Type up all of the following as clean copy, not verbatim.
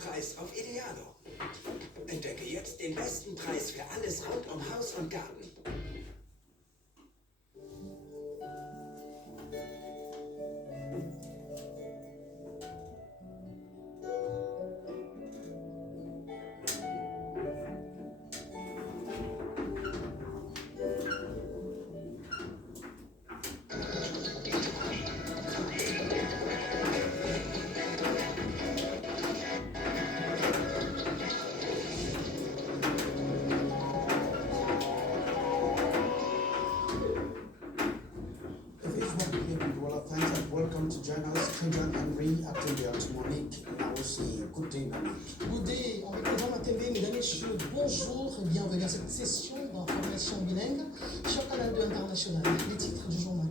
Preis auf Idealo. Entdecke jetzt den besten Preis für alles rund um Haus und Garten. Welcome to join us, Kendra Henry, attendant Monique Naosi. Good day, Monique. Good day, avec Madame Atembe, mesdames et messieurs, bonjour et bienvenue à cette session d'information bilingue sur Canal 2 International. Les titres du journal.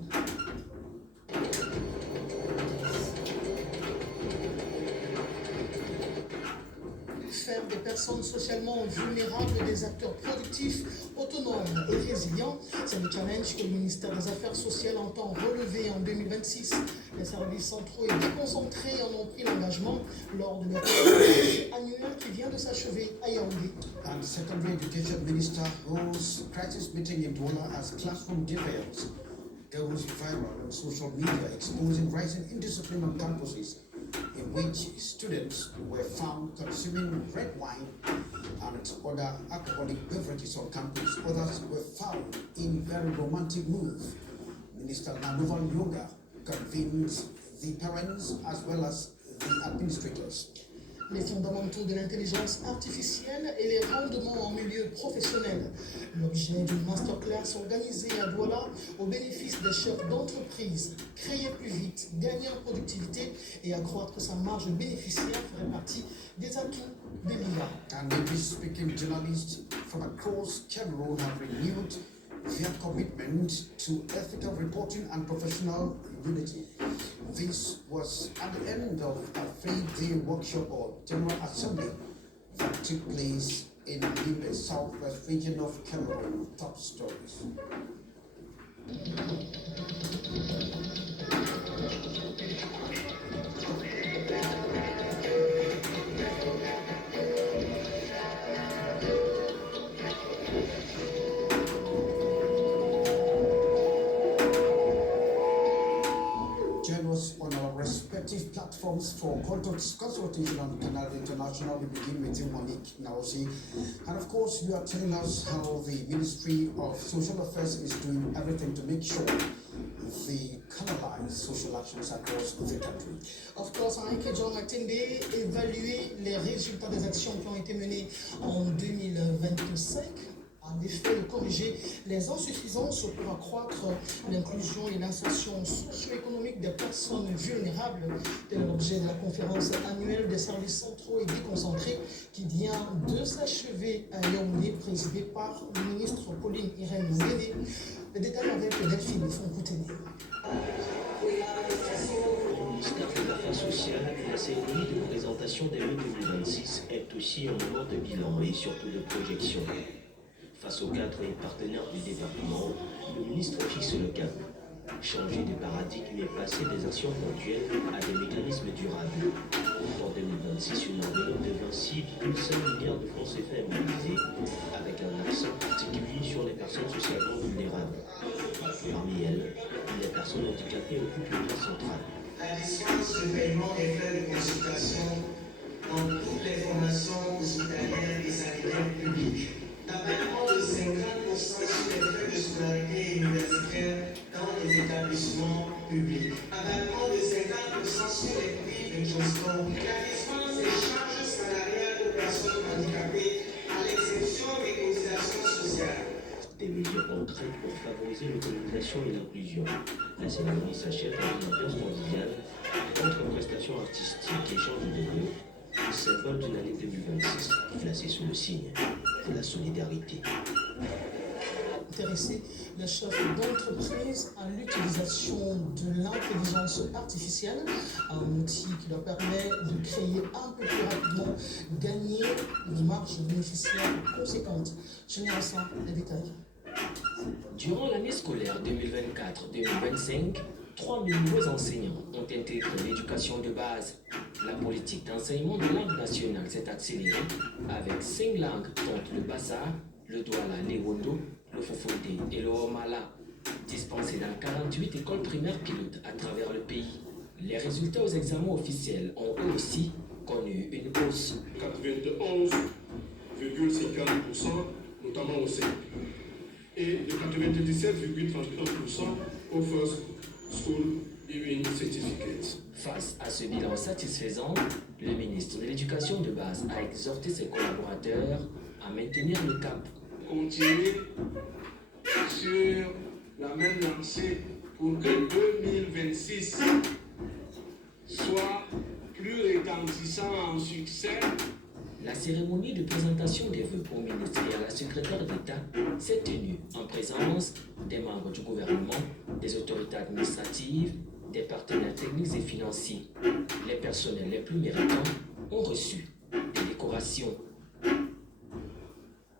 Faire des personnes socialement vulnérables des acteurs productifs, autonomes et résilients, c'est le challenge que le ministère des Affaires sociales entend relever en 2026. Les services centraux et déconcentrés en ont pris l'engagement lors de leur conférence annuelle qui vient de s'achever à Yaoundé. And Secondary Education Minister holds crisis meeting in Douala as classroom defiance goes viral on social media, exposing rising indiscipline on campuses, in which students were found consuming red wine and other alcoholic beverages on campus. Others were found in very romantic mood. Minister Nanuval Yoga convenes the parents as well as the administrators. Les fondamentaux de l'intelligence artificielle et les rendements en milieu professionnel. L'objet d'une masterclass organisée à Douala au bénéfice des chefs d'entreprise. Créer plus vite, gagner en productivité et accroître sa marge bénéficiaire ferait partie des atouts de l'IA. And English-speaking journalists from across Cameroon have renewed their commitment to ethical reporting and professional unity. This was at the end of a 3-day workshop or General Assembly that took place in the southwest region of Cameroon. Top stories. On our respective platforms for consultation on Canal International. We begin with you, Monique Naosi. And of course, you are telling us how the Ministry of Social Affairs is doing everything to make sure the canalize social actions across the country. Of course, avec John Atembe, évaluer les résultats des actions qui ont été menées en 2025. En effet, de corriger les insuffisances pour accroître l'inclusion et l'insertion socio-économique des personnes vulnérables. C'est l'objet de la conférence annuelle des services centraux et déconcentrés qui vient de s'achever à Yaoundé, présidée par le ministre Pauline Irène Zédé. Les détails avec Delphine Foncoutene. Au ministère des Affaires sociales, la cérémonie de présentation des 2026 est aussi un moment de bilan et surtout de projection. Face aux cadres et partenaires du département, le ministre fixe le cap. Changer de paradigme et passer des actions ponctuelles à des mécanismes durables. En 2026, une enveloppe de 26,5 milliards de francs CFA est mobilisée, avec un accent particulier sur les personnes socialement vulnérables. Parmi elles, les personnes handicapées occupent une place centrale. La dispense de paiement des frais de consultation dans toutes les formations hospitalières et sanitaires publiques. Abattement de 50% sur les frais de scolarité universitaire dans les établissements publics. Abattement de 50% sur les prix de transport. La dispense des charges salariales aux personnes handicapées, à l'exception des cotisations sociales. Des mesures concrètes pour favoriser l'autonomisation et l'inclusion. La cérémonie s'achève avec une ambiance conviviale, entre prestations artistiques et échanges de lieux, le symbole d'une année 2026 placée sous le signe de la solidarité. Intéresser les chefs d'entreprise à l'utilisation de l'intelligence artificielle, un outil qui leur permet de créer un peu plus rapidement, gagner une marge bénéficiaire conséquente. Général ça, les détails. Durant l'année scolaire 2024-2025, 3000 nouveaux enseignants ont intégré l'éducation de base. La politique d'enseignement de langue nationale s'est accélérée avec 5 langues, dont le Bassa, le Douala, l'Ewondo, le Fofodé et le Omala, dispensés dans 48 écoles primaires pilotes à travers le pays. Les résultats aux examens officiels ont eux aussi connu une hausse. 91,50%, notamment au CEP, et de 97,31% au First School Ewing Certificate. Face à ce bilan satisfaisant, le ministre de l'Éducation de base a exhorté ses collaborateurs à maintenir le cap. Continuer sur la même lancée pour que 2026 soit plus retentissant en succès. La cérémonie de présentation des vœux au ministre et à la secrétaire d'État s'est tenue en présence des membres du gouvernement, des autorités administratives, des partenaires techniques et financiers. Les personnels les plus méritants ont reçu des décorations.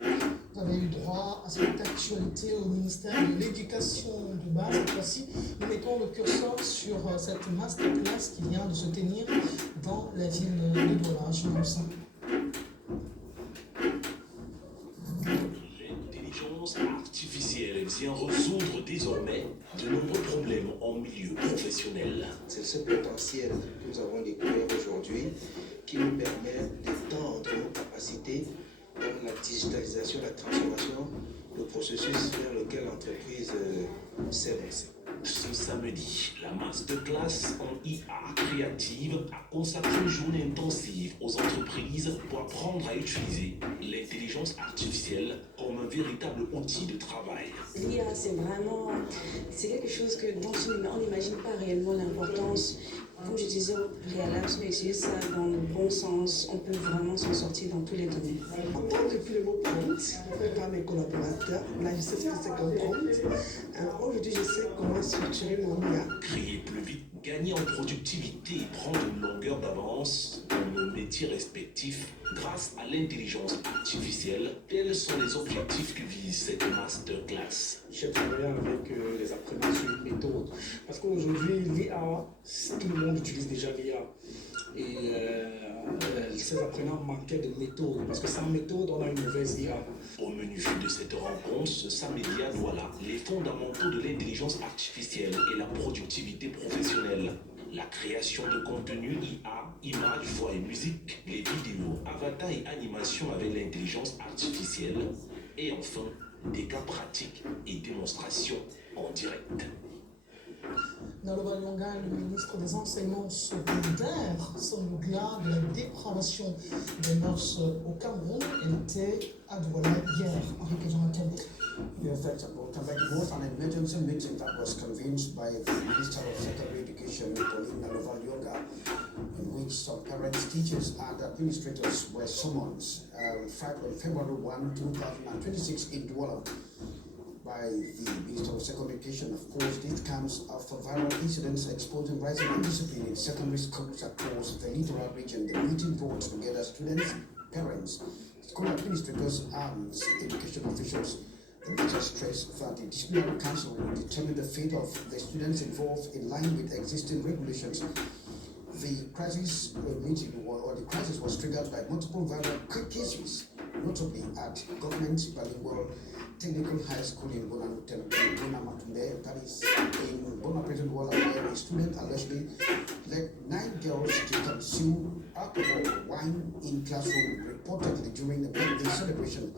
Vous avez eu droit à cette actualité au ministère de l'Éducation de base. Cette fois-ci, nous mettons le curseur sur cette masterclass qui vient de se tenir dans la ville de Douala. Je vous sens. L'intelligence artificielle vient résoudre désormais de nombreux problèmes en milieu professionnel. C'est ce potentiel que nous avons découvert aujourd'hui qui nous permet d'étendre nos capacités dans la digitalisation, la transformation, le processus vers lequel l'entreprise s'élance. Ce samedi, la masterclass en IA créative a consacré une journée intensive aux entreprises pour apprendre à utiliser l'intelligence artificielle comme un véritable outil de travail. L'IA, c'est quelque chose dont on n'imagine pas réellement l'importance. Comme je disais au préalable, si on utilise ça dans le bon sens, on peut vraiment s'en sortir dans tous les domaines. En tant que prompt, par mes collaborateurs, là je sais ce que c'est qu'un prompt. Aujourd'hui je sais comment structurer mon IA. Créer plus vite, gagner en productivité et prendre une longueur d'avance dans nos métiers respectifs grâce à l'intelligence artificielle, tels sont les objectifs que vise cette masterclass. J'ai travaillé avec les apprenants sur une méthode. Parce qu'aujourd'hui, l'IA, tout le monde utilise déjà l'IA. Et ces apprenants manquaient de méthode. Parce que sans méthode, on a une mauvaise IA. Au menu de cette rencontre, ce samedi à Douala, les fondamentaux de l'intelligence artificielle et la productivité professionnelle. La création de contenu IA, images, voix et musique, les vidéos, avatars et animations avec l'intelligence artificielle. Et enfin, des cas pratiques et démonstrations en direct. Naloba Lyonga, le ministre des Enseignements secondaires, son au-delà de la dépravation des mœurs au Cameroun, était à Douala hier, avec Jean Tendé. Yes, that's about it was an emergency meeting that was convened by the Minister of Secondary Education, Pauline Naloba Lyonga, in which some parents, teachers, and administrators were summoned on February 1, 2026 in Douala by the Minister of Secondary Education. Of course, this comes after viral incidents exposing rising indiscipline in secondary schools across the littoral region. The meeting brought together students, parents, school administrators, and education officials. The minister stressed that the disciplinary council will determine the fate of the students involved in line with existing regulations. The crisis the crisis was triggered by multiple viral cases, notably at government bilingual technical high school in Bonamatumbe, that is in Bonaparte, where a student allegedly led 9 girls to consume alcohol wine in classroom, reportedly during a birthday celebration.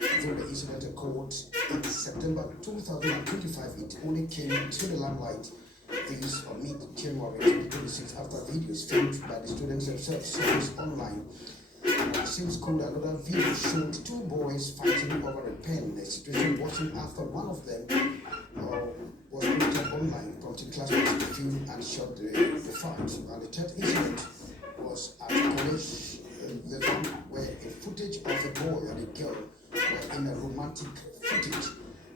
Though the incident occurred in September 2025, it only came to the limelight this mid-January 2026 after videos filmed by the students themselves surfaced online. Since school, another video showed 2 boys fighting over a pen, a situation worsened after one of them was posted online, prompting classmates to film and shot the fight. And the third incident was at college level, where a footage of a boy and a girl were in a romantic footage.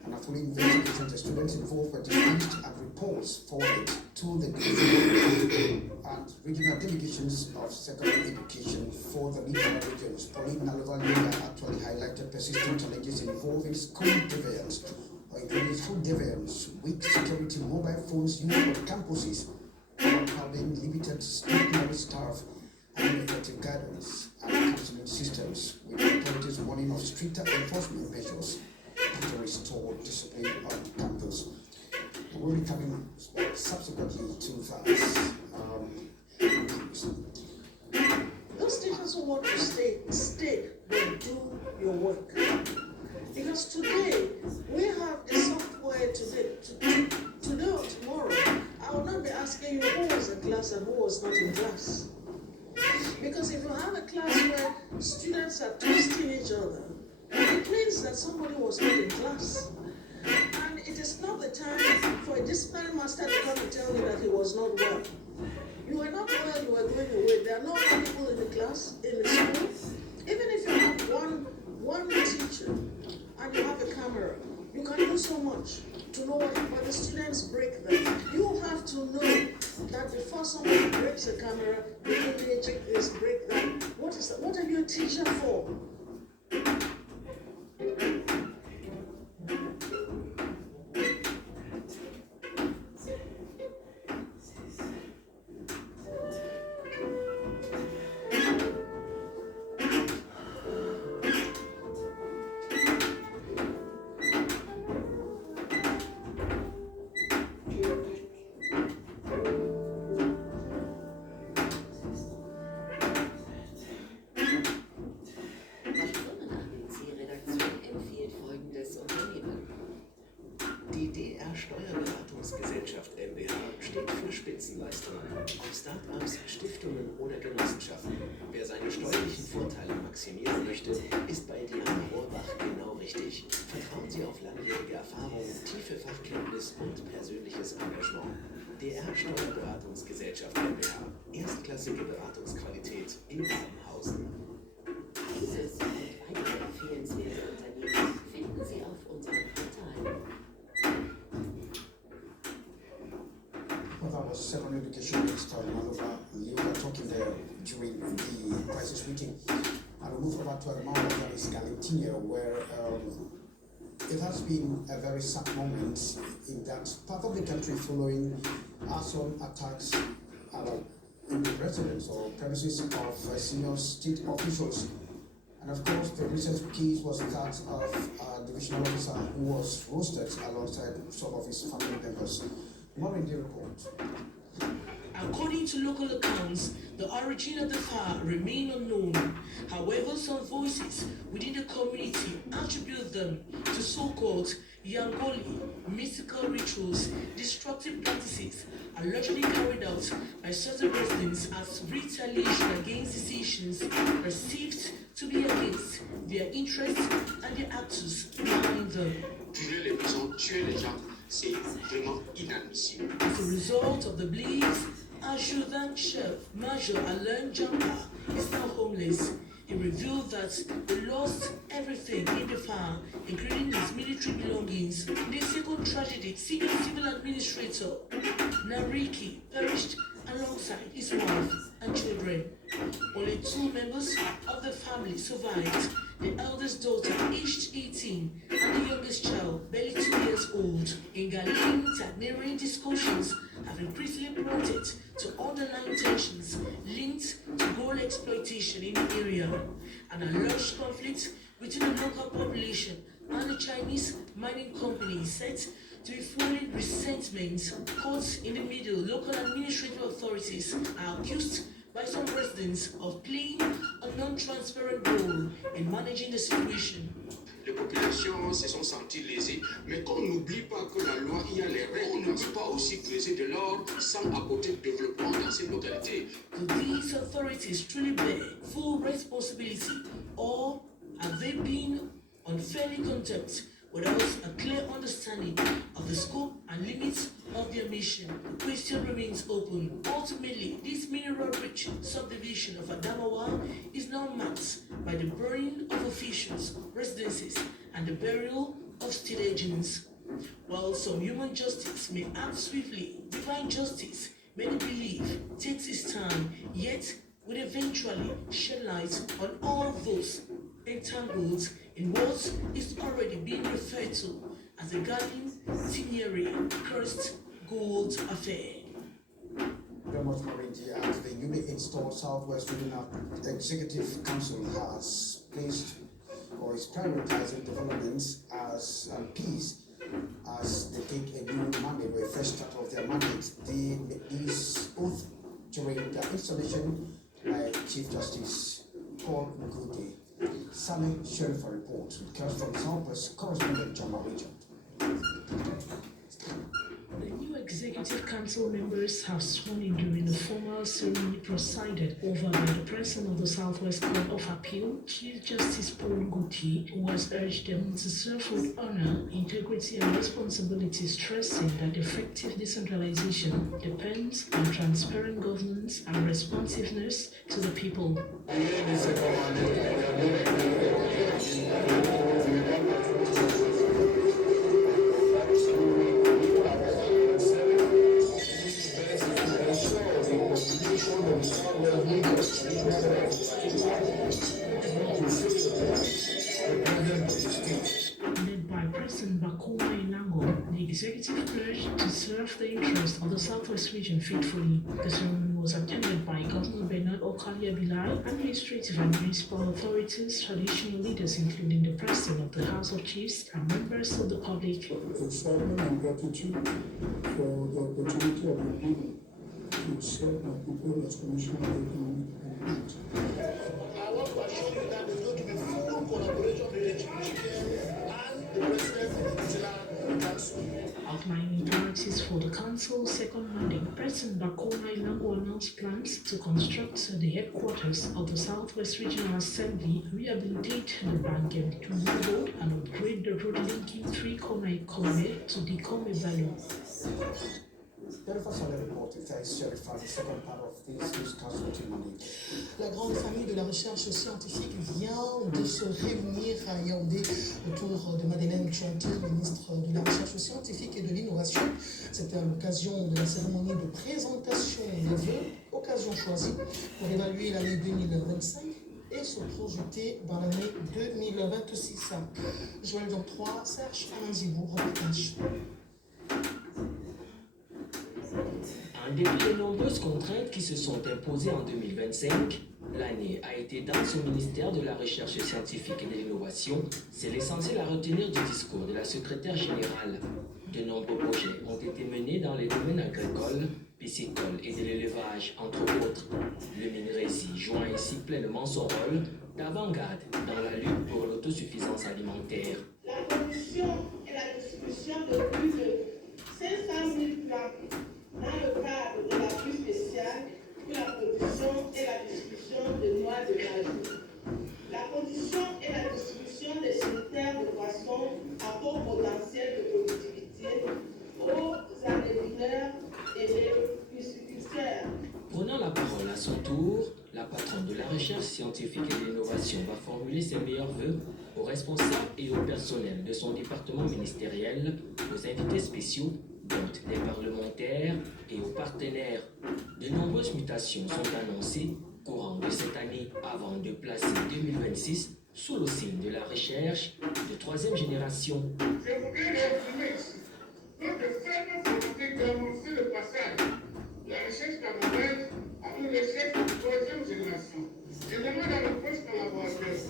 And following investigation, the students involved were dismissed and reports forwarded to the and regional delegations of secondary education for the regional regions. Pauline Naloba Lyonga actually highlighted persistent challenges involving school deviance, including food deviance, weak security mobile phones used on campuses, having limited student staff, and ineffective guidance and counseling systems, with authorities warning of stricter enforcement measures to restore discipline on campus. We'll be coming subsequently to that. Those teachers who want to stay, but do your work. Because today, we have a software today or tomorrow. I will not be asking you who was in class and who was not in class. Because if you have a class where students are twisting each other, it means that somebody was not in class. And it is not the time for a discipline master to come and tell me that he was not well. You were not well, you were going away. There are no other people in the class, in the school. Even if you have one teacher and you have a camera, you can do so much to know what the students break them. You have to know that before somebody breaks a camera, the image is break that. What are you a teacher for? Die DR Steuerberatungsgesellschaft MbH steht für Spitzenleistungen, ob Start-ups, Stiftungen oder Genossenschaften. Wer seine steuerlichen Vorteile maximieren möchte, ist bei Diana Rohrbach genau richtig. Vertrauen Sie auf langjährige Erfahrung, tiefe Fachkenntnis und persönliches Engagement. DR Steuerberatungsgesellschaft MbH. Erstklassige Beratungsqualität in Babenhausen. Dieses und weitere empfehlenswerte Unternehmen finden Sie auf unserem Portal. Well, that was Secondary Education Minister Malova. You were talking there during the crisis meeting. I will move over to Adamawa, that is Galintinia, where it has been a very sad moment in that part of the country following arson attacks in the residence or premises of senior state officials. And of course, the recent case was that of a divisional officer who was roasted alongside some of his family members. More in the report. According to local accounts, the origin of the fire remain unknown. However, some voices within the community attribute them to so-called Yangoli, mystical rituals, destructive practices, allegedly carried out by certain residents as retaliation against decisions perceived to be against their interests and the actors behind them. C'est vraiment inadmissible. As a result of the beliefs, Adjutant Chef Major Alain Jampa is now homeless. He revealed that he lost everything in the fire, including his military belongings. In the second tragedy, senior civil administrator Nariki perished alongside his wife and children. Only 2 members of the family survived: the eldest daughter, aged 18, and the youngest child, barely 2 years old. In Galinta, narrowing discussions have increasingly pointed to underlying tensions linked to gold exploitation in the area, and a large conflict between the local population and the Chinese mining company set to be fueling resentment. Caught in the middle, local administrative authorities are accused by some residents of playing a non-transparent role in managing the situation. Les populations se sont senties lésées, mais qu'on n'oublie pas que la loi, il y a les règles. On ne peut pas aussi creuser de l'or sans apporter de développement dans ces localités. Do these authorities truly bear full responsibility, or have they been unfairly contempt without a clear understanding of the scope and limits of their mission? The question remains open. Ultimately, this mineral-rich subdivision of Adamawa is now marked by the burning of officials, residences, and the burial of state agents. While some human justice may act swiftly, divine justice, many believe, takes its time, yet will eventually shed light on all those entangled in what is already being referred to as the Ghanaian Scenery Crest Gold Affair. Very much, Marinji, as the newly installed Southwest Regional Executive Council has placed or is prioritizing developments as and peace as they take a new mandate or a fresh start of their mandate. These oath during their installation by Chief Justice Paul Ngudi. Saleh Sheriff report comes from Southwest correspondent John Richard. The new Executive Council members have sworn in during the formal ceremony presided over by the President of the Southwest Court of Appeal, Chief Justice Paul Ngudi, who has urged them to serve with honor, integrity, and responsibility, stressing that effective decentralization depends on transparent governance and responsiveness to the people. Led by President Bakuma Inango, the executive pledged to serve the interests of the Southwest region faithfully. The ceremony was attended by Governor Bernard Okalia Bilai, administrative and municipal authorities, traditional leaders including the President of the House of Chiefs and members of the public. Excitement and gratitude for the opportunity of the people to serve my people as Commissioner of Economic Development. I want to assure you that there's going to be full collaboration between the Chief and the President of the Regional Council. Outlining priorities for the Council's second mandate, President Bakuma Ilango announced plans to construct the headquarters of the Southwest Regional Assembly, rehabilitate the Bangem to new road, and upgrade the road linking 3 Koma Ekome to the Kome Valley. Jennifer Saleh reported, thanks Sheriff for the second part of this discussion mandate. La grande famille de la recherche scientifique vient de se réunir à Yaoundé autour de Madeleine Chanty, ministre de la Recherche scientifique et de l'Innovation. C'était à l'occasion de la cérémonie de présentation des vœux, occasion choisie pour évaluer l'année 2025 et se projeter dans l'année 2026. Joël 23, Serge Amanzibou, reportage. En dépit de nombreuses contraintes qui se sont imposées en 2025, l'année a été dans son ministère de la Recherche scientifique et de l'Innovation. C'est l'essentiel à retenir du discours de la secrétaire générale. De nombreux projets ont été menés dans les domaines agricoles, piscicoles et de l'élevage, entre autres. Le MINRESI jouant ainsi pleinement son rôle d'avant-garde dans la lutte pour l'autosuffisance alimentaire. La production et la distribution de plus de 500 000 plants dans le cadre de la plus spéciale pour la production et la distribution de noix de cajou. La production et la distribution des sanitaires de poissons à haut potentiel de productivité aux agriculteurs et des pisciculteurs. Prenant la parole à son tour, la patronne de la recherche scientifique et de l'innovation va formuler ses meilleurs vœux aux responsables et au personnel de son département ministériel, aux invités spéciaux, dont des parlementaires et aux partenaires. De nombreuses mutations sont annoncées courant de cette année avant de placer 2026 sous le signe de la recherche de troisième génération. Je voudrais résumer ici notre ferme volonté d'annoncer le passage de la recherche camerounaise à une recherche de troisième génération. Je demande à nos proches collaborateurs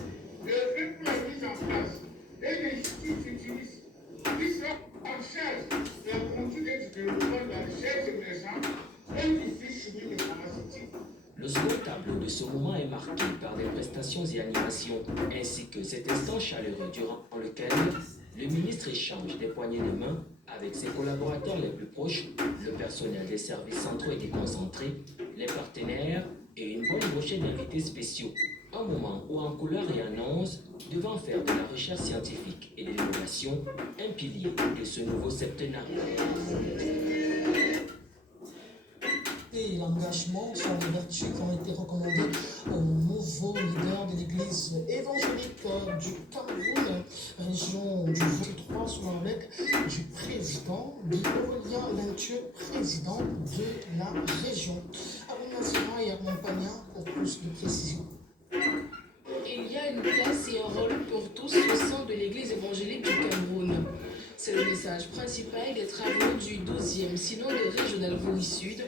de faire pour la mise en place d'un institut futuriste qui sera en charge de la conduite et du développement de la recherche émergente et du flux chimique et pharmaceutique. Le second tableau de ce moment est marqué par des prestations et animations, ainsi que cet instant chaleureux durant lequel le ministre échange des poignées de main avec ses collaborateurs les plus proches, le personnel des services centraux et déconcentrés, les partenaires et une bonne brochette d'invités spéciaux. Un moment où en couleur et annonce devant faire de la recherche scientifique et de l'innovation un pilier de ce nouveau septennat. Et l'engagement sont les vertus qui ont été recommandées au nouveau leader de l'église évangélique du Cameroun, région du 23 sous l'enveloppe du président, Aurélien Linthieu, président de la région. Aruna Sira et Armand pour plus de précision. Il y a une place et un rôle pour tous au sein de l'église évangélique du Cameroun. C'est le message principal des travaux du 12e synode régional Vaury Sud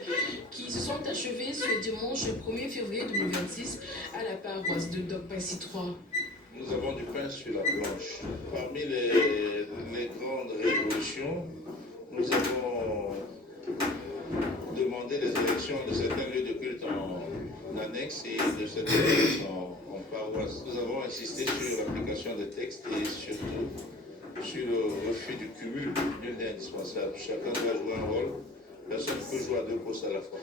qui se sont achevés ce dimanche 1er février 2026 à la paroisse de Docpacy 3. Nous avons du pain sur la planche. Parmi les grandes révolutions, nous avons demandé les élections de certains lieux de culte en annexe et de certains lieux en paroisse. Nous avons insisté sur l'application des textes et surtout sur le refus du cumul, nul n'est indispensable. Chacun doit jouer un rôle. Personne ne peut jouer à 2 postes à la fois.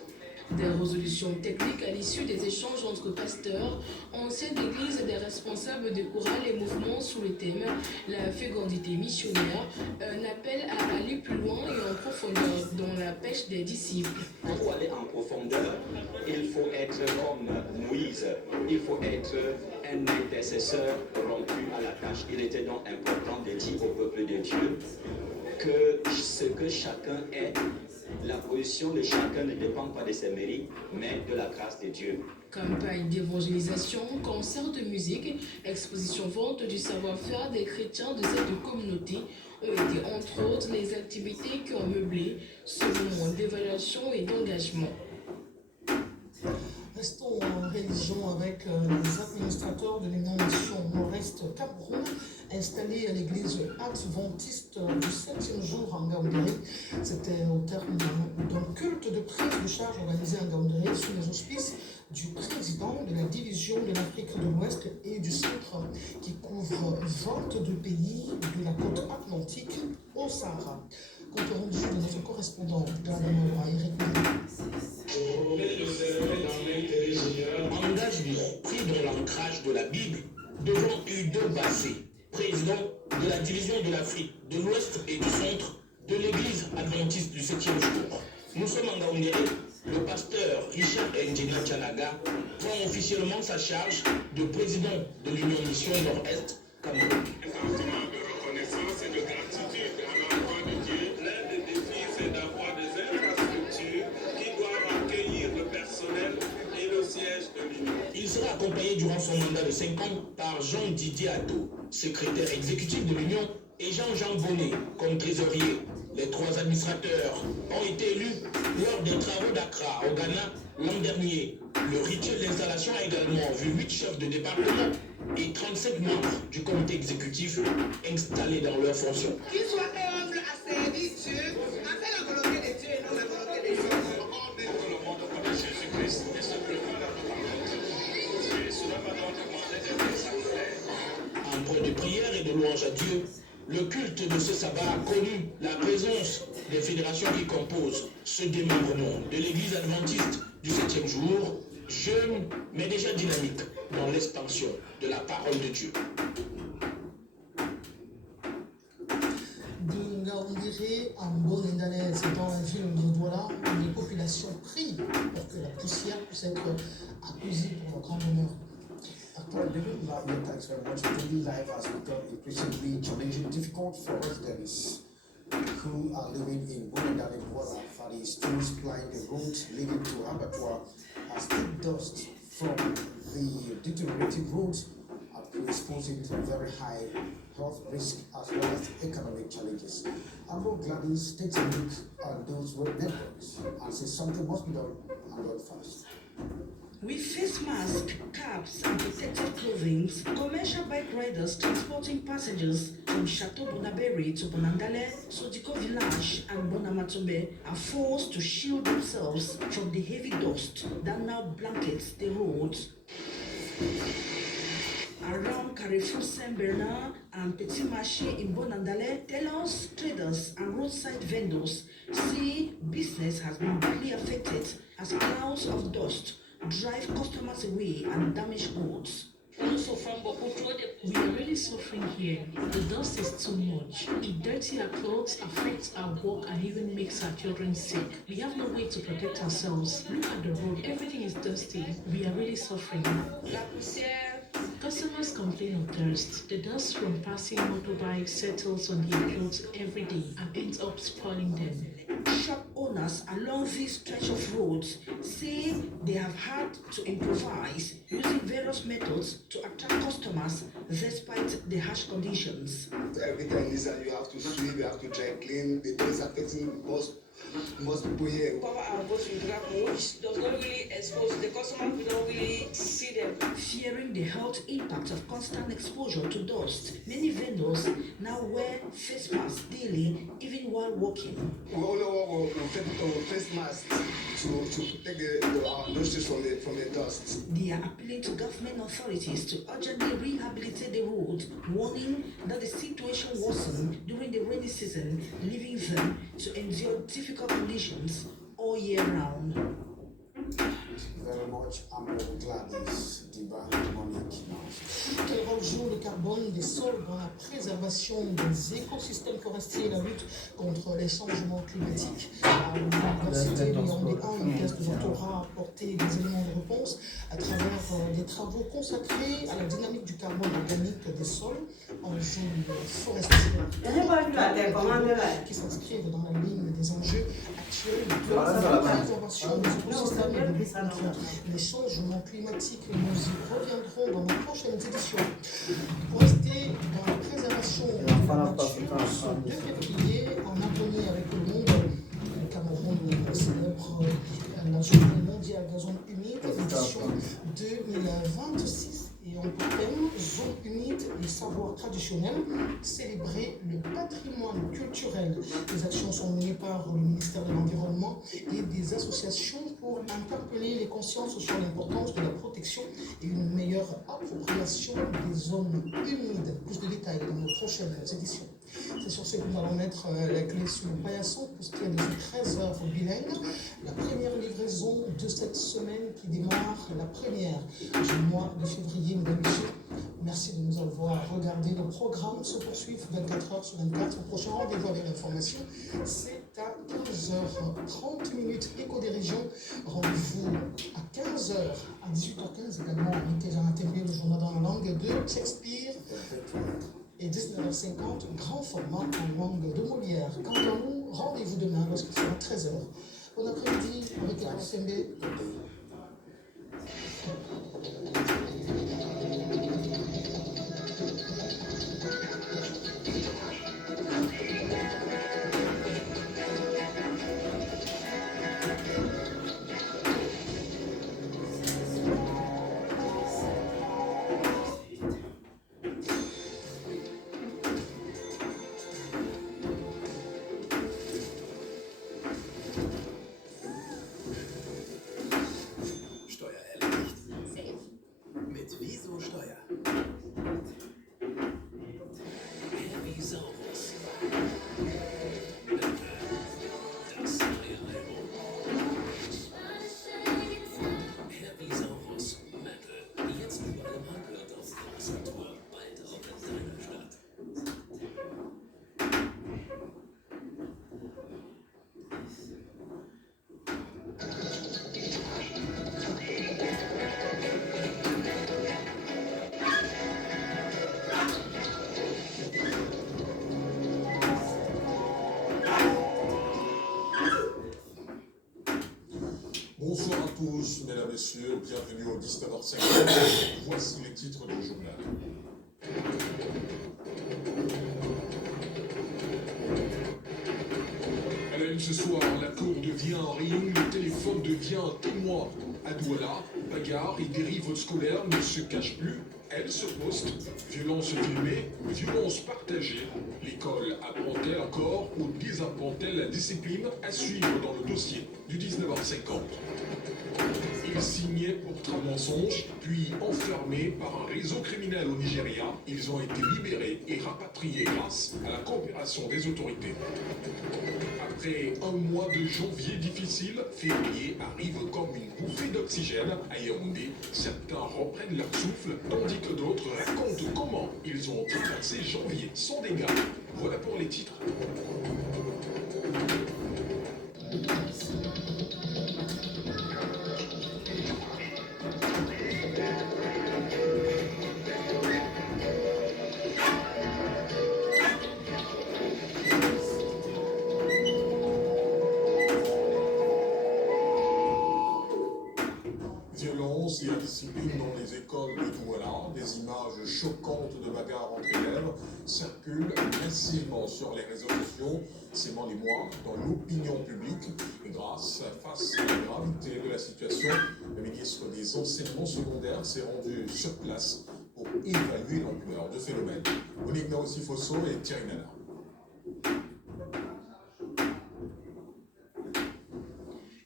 Des résolutions techniques à l'issue des échanges entre pasteurs, anciens d'église et des responsables de chorales et mouvements sous le thème « La fécondité missionnaire », un appel à aller plus loin et en profondeur dans la pêche des disciples. Pour aller en profondeur, il faut être comme Moïse, il faut être un intercesseur rompu à la tâche. Il était donc important de dire au peuple de Dieu que ce que chacun est, la position de chacun ne dépend pas de ses mérites, mais de la grâce de Dieu. Campagne d'évangélisation, concert de musique, exposition-vente du savoir-faire des chrétiens de cette communauté ont été entre autres les activités qui ont meublé ce moment d'évaluation et d'engagement. Restons en religion avec les administrateurs de l'Union Mission Nord-Est Cameroun, installés à l'église adventiste du 7e jour en Gaoundéré. C'était au terme d'un culte de prise de charge organisé en Gaoundéré sous les auspices du président de la division de l'Afrique de l'Ouest et du Centre qui couvre 22 pays de la côte atlantique au Sahara. Compte rendu de notre correspondant dans le moment Eric Engagement pris dans l'ancrage de la Bible devant Udo Bassé, président de la division de l'Afrique de l'Ouest et du Centre de l'Église adventiste du 7e jour. Nous sommes en Gaoundéré. Le pasteur Richard Njena Tchanaga prend officiellement sa charge de président de l'Union Mission Nord-Est Cameroun. Un sentiment de reconnaissance et de gratitude à l'endroit de Dieu. L'un des défis, c'est d'avoir des infrastructures qui doivent accueillir le personnel et le siège de l'Union. Il sera accompagné durant son mandat de 5 ans par Jean-Didier Atto, secrétaire exécutif de l'Union, et Jean-Jean Bonnet comme trésorier. Les 3 administrateurs ont été élus lors des travaux d'Accra au Ghana l'an dernier. Le rituel d'installation a également vu 8 chefs de département et 37 membres du comité exécutif installés dans leurs fonctions. Qu'ils soient humbles à servir Dieu, à faire la volonté de Dieu et non la volonté des hommes. Or, dès que le monde connaît Jésus-Christ et se prépare à la volonté de Dieu, cela va donc demander des messages. En point de prière et de louange à Dieu, le culte de ce sabbat a connu la présence des fédérations qui composent ce démembrement de l'église adventiste du 7e jour, jeune mais déjà dynamique dans l'expansion de la parole de Dieu. De Ngaoundéré à Mbonendalès, c'est dans la ville de Douala, où les populations prient pour que la poussière puisse être accusée pour le grand honneur. Well, thanks very much. Daily life has become increasingly challenging, difficult for residents who are living in Bonendale Douala. For the streets plying the roads leading to Abattoir as thick dust from the deteriorating roads are predisposing to very high health risk as well as economic challenges. Ambo Gladys takes a look at those road networks and says something must be done and done fast. With face masks, caps, and protective clothing, commercial bike riders transporting passengers from Chateau Bonaberi to Bonandale, Sodiko Village, and Bonamatobe are forced to shield themselves from the heavy dust that now blankets the roads. Around Carrefour Saint-Bernard and Petit Marché in Bonandale, tailors, traders, and roadside vendors say business has been badly affected as clouds of dust drive customers away and damage goods. We are really suffering here. The dust is too much. It dirties our clothes, affects our work, and even makes our children sick. We have no way to protect ourselves. Look at the road. Everything is dusty. We are really suffering. Customers complain of dust. The dust from passing motorbikes settles on their clothes every day and ends up spoiling them. Shop owners owners along this stretch of roads say they have had to improvise using various methods to attract customers despite the harsh conditions. Every time you have to sweep, you have to dry clean, the things affecting most people here. Our boats with grab which does not really expose the customer, we don't really see them. Fearing the health impact of constant exposure to dust, many vendors now wear face masks daily, even while walking. We all wear face masks to protect our nostrils from the dust. They are appealing to government authorities to urgently rehabilitate the road, warning that the situation worsened during the rainy season, leaving them to endure difficult conditions all year round. Very much, I'm Gladys Diban Monique. Quel rôle joue le carbone des sols dans la préservation des écosystèmes forestiers et la lutte contre les changements climatiques? L'Université Léon Déhan, une thèse de doctorat, a apporté des éléments de réponse à travers des travaux consacrés à la dynamique du carbone organique des sols en zone forestière, qui s'inscrivent dans la ligne des enjeux actuels de la préservation des écosystèmes et de lutte contre les changements climatiques. Nous y reviendrons dans nos prochaines éditions. Pour rester dans la préservation de la nature, ce 2 février, en harmonie avec le monde, le Cameroun célèbre la journée mondiale de la zone humide, édition 2026. Et en thème, zone humide et savoirs traditionnels, célébrer le patrimoine culturel. Les actions sont menées par le ministère de l'Environnement et des associations pour interpeller les consciences sur l'importance de la protection et une meilleure appropriation des zones humides. Plus de détails dans nos prochaines éditions. C'est sur ce que nous allons mettre la clé sous le paillasson pour ce qui est de ces 13 heures bilingues. La première livraison de cette semaine qui démarre, la première du mois de février, mesdames et messieurs. Merci de nous avoir regardé. Nos programmes se poursuivent 24 heures sur 24. Le prochain rendez-vous avec l'information, c'est à 15h30, Écho des régions. Rendez-vous à 15h, à 18h15 également. Mettez dans la le journal dans la langue de Shakespeare. Et 19h50, grand format en langue de Molière. Quant à nous, rendez-vous demain lorsqu'il sera 13h. Bon après-midi avec la FMB. Bonsoir à tous, mesdames et messieurs, bienvenue au 19h50. Voici les titres du journal. À la une ce soir, la cour devient un ring, le téléphone devient un témoin. À Douala, bagarre et dérive scolaire ne se cachent plus. Elle se poste, violence filmée, violence partagée. L'école apprend-elle encore ou désapprend-elle la discipline? À suivre dans le dossier du 19h50. Ils signaient pour train mensonge, puis enfermés par un réseau criminel au Nigeria. Ils ont été libérés et rapatriés grâce à la coopération des autorités. Après un mois de janvier difficile, février arrive comme une bouffée d'oxygène. À Yaoundé, certains reprennent leur souffle, tandis que d'autres racontent comment ils ont traversé janvier sans dégâts. Voilà pour les titres. discipline dans les écoles de Douala. Des images choquantes de bagarres entre élèves circulent massivement sur les réseaux sociaux, sémant les mois dans l'opinion publique. Et face à la gravité de la situation, le ministre des Enseignements secondaires s'est rendu sur place pour évaluer l'ampleur du phénomène. Monique Naossi-Fosso et Thierry Nana.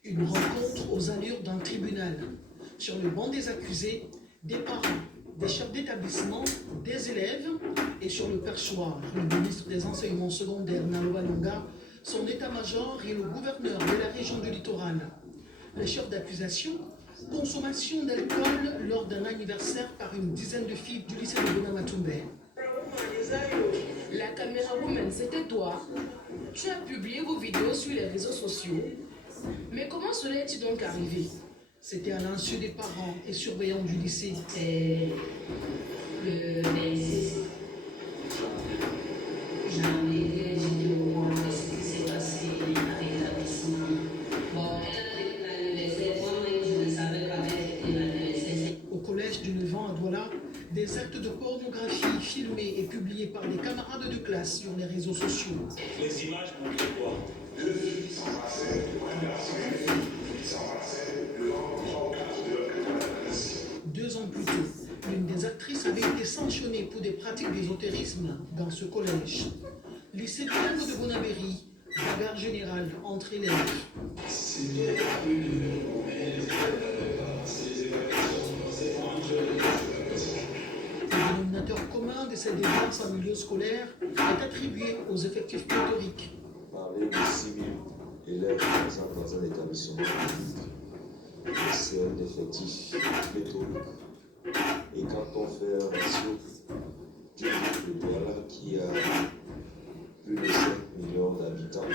Une rencontre aux allures d'un tribunal. Sur le banc des accusés, des parents, des chefs d'établissement, des élèves et sur le perchoir, le ministre des Enseignements secondaires Naloba Longa, son état-major et le gouverneur de la région du littoral. Les chefs d'accusation, consommation d'alcool lors d'un anniversaire par une dizaine de filles du lycée de Bonamatumbe. La caméra woman, c'était toi. Tu as publié vos vidéos sur les réseaux sociaux. Mais comment cela est-il donc arrivé? C'était à l'insu des parents et surveillants du lycée. Au collège du Levant à Douala, des actes de pornographie filmés et publiés par des camarades de classe sur les réseaux sociaux. Les images montraient quoi? Deux filles s'embrassaient, un garçon et une fille s'embrassaient devant 3 ou 4 de leur classe. 2 ans plus tôt, l'une des actrices avait été sanctionnée pour des pratiques d'ésotérisme dans ce collège. Lycée bilingue de Bonabéry, bagarre générale entre élèves. Le dénominateur commun de ces déviances en milieu scolaire est attribué aux effectifs pléthoriques. Parler de 6 000 élèves dans un établissement public, c'est un effectif pléthorique. Et quand on fait un ratio du de Douala qui a plus de 5 millions d'habitants,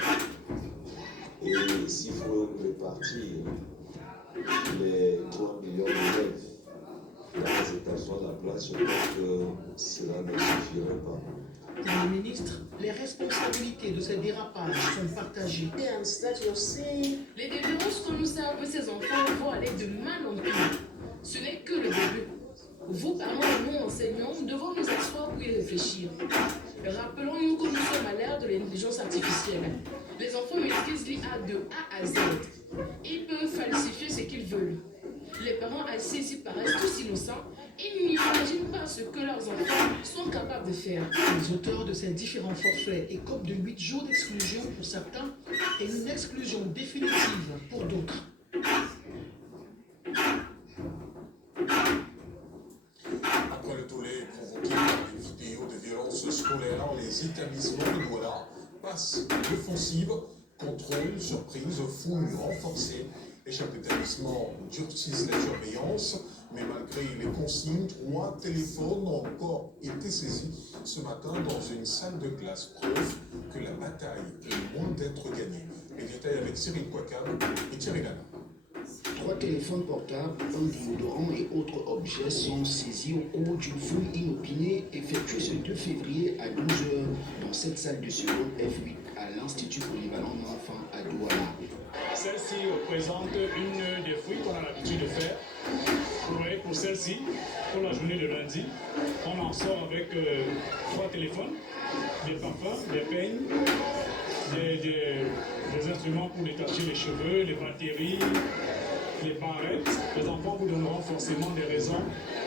et s'il faut répartir les 3 millions d'élèves dans les établissements de la place, je pense que cela ne suffirait pas. Pour le ministre, les responsabilités de ces dérapages sont partagées. Les déviances que nous servent ces enfants vont aller de mal en pire. Ce n'est que le début. Vous, parents et nous, enseignants, nous devons nous asseoir pour y réfléchir. Rappelons-nous que nous sommes à l'ère de l'intelligence artificielle. Les enfants maîtrisent l'IA de A à Z. Ils peuvent falsifier ce qu'ils veulent. Les parents assis ici paraissent tous innocents. Ils n'imaginent pas ce que leurs enfants sont capables de faire. Les auteurs de ces différents forfaits écopent de 8 jours d'exclusion pour certains et une exclusion définitive pour d'autres. Après le tollé provoqué par les vidéos de violences scolaires, les établissements de Douala passent d'offensive, contrôle, surprise, fouille renforcée. Les chefs d'établissement durcissent la surveillance, mais malgré les consignes, 3 téléphones ont encore été saisis ce matin dans une salle de classe. Preuve que la bataille est loin d'être gagnée. Les détails avec Cyril Kouakam et Thierry Nana. 3 téléphones portables, un déodorant et autres objets sont saisis au cours d'une fouille inopinée effectuée ce 2 février à 12h dans cette salle de seconde F8 à l'Institut polyvalent d'enfants à Douala. Celle-ci représente une des fouilles qu'on a l'habitude de faire. Vous voyez, pour celle-ci, pour la journée de lundi, on en sort avec 3 téléphones, des parfums, des peignes, des instruments pour détacher les cheveux, les batteries, les barrettes. Les enfants vous donneront forcément des raisons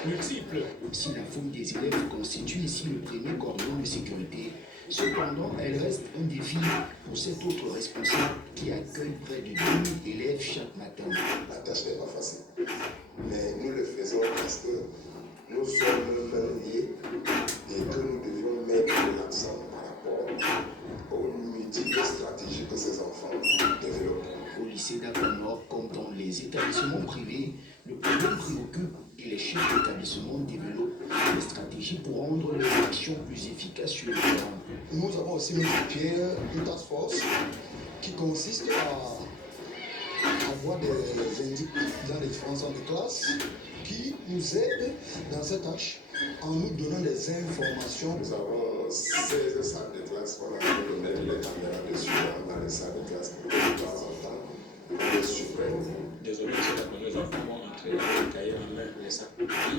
multiples. Si la fouille des élèves constitue ici le premier cordon de sécurité, cependant, elle reste un défi pour cet autre responsable qui accueille près de 2000 élèves chaque matin. La tâche n'est pas facile, mais nous le faisons parce que nous sommes liés et que nous devons mettre l'accent par rapport aux multiples stratégies que ces enfants développent. Au lycée d'Aquanor, comme dans les établissements privés, le problème préoccupe et les chefs d'établissement développent des stratégies pour rendre les actions plus efficaces sur le terrain. Nous avons aussi mis sur pied une task force qui consiste à avoir des indices dans les différents centres de classe qui nous aident dans cette tâche en nous donnant des informations. Nous avons 16 salles de classe qu'on a besoin de mettre les caméras dessus dans les salles de classe pour que de temps en temps on les surveille. Désolé, c'est la première fois qu'on vont entrer dans le cahier en main, les sacs.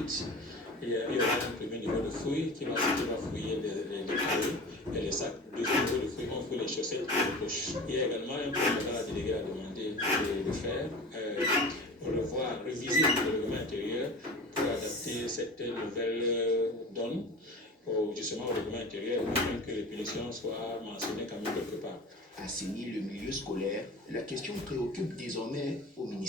ensuite, il y aura un premier niveau de fouille qui va fouiller les cahiers et les sacs. Deuxième niveau de fouille, on fouille les chaussettes et les poches. Il y a également un point que la déléguée a demandé de faire, réviser le règlement intérieur pour adapter cette nouvelle donne justement au règlement intérieur afin que les punitions soient mentionnées quand même quelque part. Assainir le milieu scolaire, la question préoccupe désormais au ministère.